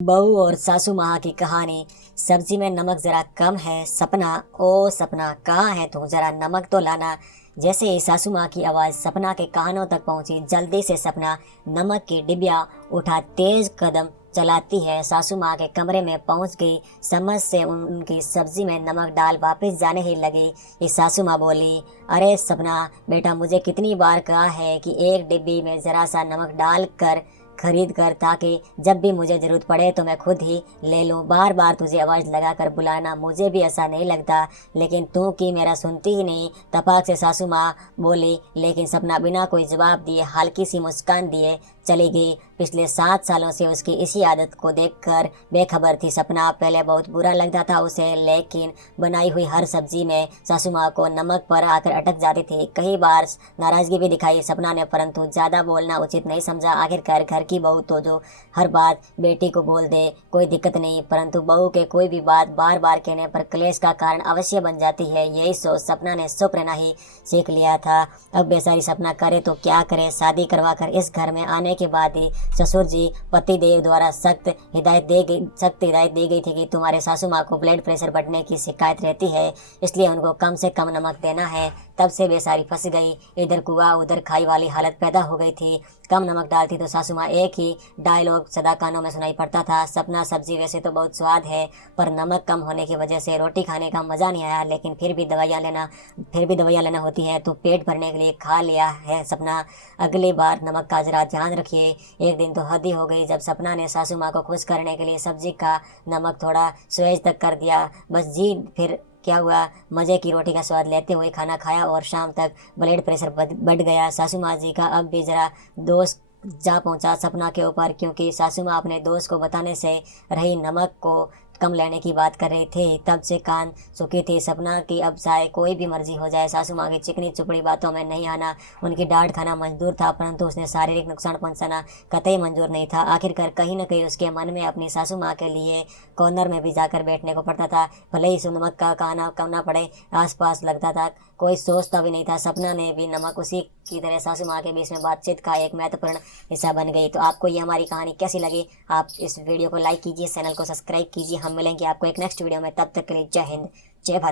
बहू और सासू माँ की कहानी। सब्जी में नमक जरा कम है। सपना, ओ सपना, कहाँ है तू, जरा नमक तो लाना। जैसे ही सासू माँ की आवाज़ सपना के कानों तक पहुंची, जल्दी से सपना नमक की डिबिया उठा तेज कदम चलाती है। सासू माँ के कमरे में पहुंच गई। समझ से उनकी सब्जी में नमक डाल वापस जाने ही लगी। ये सासू माँ बोली, अरे सपना बेटा, मुझे कितनी बार कहा है कि एक डिब्बी में ज़रा सा नमक डाल कर खरीद कर, ताकि जब भी मुझे जरूरत पड़े तो मैं खुद ही ले लूं। बार बार तुझे आवाज़ लगाकर बुलाना मुझे भी ऐसा नहीं लगता, लेकिन तू की मेरा सुनती ही नहीं। तपाक से सासू माँ बोली, लेकिन सपना बिना कोई जवाब दिए हल्की सी मुस्कान दिए चली गई। पिछले 7 सालों से उसकी इसी आदत को देखकर बेखबर थी सपना। पहले बहुत बुरा लगता था उसे, लेकिन बनाई हुई हर सब्जी में सासू माँ को नमक पर आकर अटक जाती थी। कई बार नाराजगी भी दिखाई सपना ने, परंतु ज्यादा बोलना उचित नहीं समझा। आखिरकार घर की बहू तो जो हर बात बेटी को बोल दे कोई दिक्कत नहीं, परंतु बहू के कोई भी बात बार बार कहने पर क्लेश का कारण अवश्य बन जाती है। यही सोच सपना ने स्वप्न ही सीख लिया था। अब बेचारी सपना करे तो क्या करे। शादी करवा कर इस घर में आने के बाद ही ससुर जी पति देव द्वारा सख्त हिदायत दी गई थी कि तुम्हारे सासू माँ को ब्लड प्रेशर बढ़ने की शिकायत रहती है, इसलिए उनको कम से कम नमक देना है। तब से बेचारी फंस गई। इधर कुआ उधर खाई वाली हालत पैदा हो गई थी। कम नमक डालती तो सासू माँ एक ही डायलॉग सदा कानों में सुनाई पड़ता था, सपना सब्जी वैसे तो बहुत स्वाद है, पर नमक कम होने की वजह से रोटी खाने का मज़ा नहीं आया। लेकिन फिर भी दवाइयाँ लेना होती है, तो पेट भरने के लिए खा लिया है सपना। अगली बार नमक का जरा ध्यान रखिए। एक दिन तो हद ही हो गई जब सपना ने सासू माँ को खुश करने के लिए सब्जी का नमक थोड़ा सहज तक कर दिया। बस जी, फिर क्या हुआ, मज़े की रोटी का स्वाद लेते हुए खाना खाया और शाम तक ब्लड प्रेशर बढ़ गया। सासू माँ जी का अब भी जरा दोस्त जा पहुंचा सपना के ऊपर, क्योंकि सासू माँ अपने दोस्त को बताने से रही नमक को कम लेने की बात कर रही थी। तब से कान सुखी थी सपना की। अब चाहे कोई भी मर्जी हो जाए, सासू माँ की चिकनी चुपड़ी बातों में नहीं आना, उनकी डांट खाना मंजूर था, परंतु उसने शारीरिक नुकसान पहुंचाना कतई मंजूर नहीं था। आखिरकार कहीं न कहीं उसके मन में अपनी सासू माँ के लिए कॉर्नर में भी जाकर बैठने को पड़ता था, भले ही नमक का खाना करना पड़े। आसपास लगता था कोई सोचता भी नहीं था। सपना ने भी नमक उसी की तरह सासू माँ के बीच में बातचीत का एक महत्वपूर्ण हिस्सा बन गई। तो आपको ये हमारी कहानी कैसी लगी? आप इस वीडियो को लाइक कीजिए, चैनल को सब्सक्राइब कीजिए। हम मिलेंगे आपको एक नेक्स्ट वीडियो में, तब तक के लिए जय हिंद, जय भारत।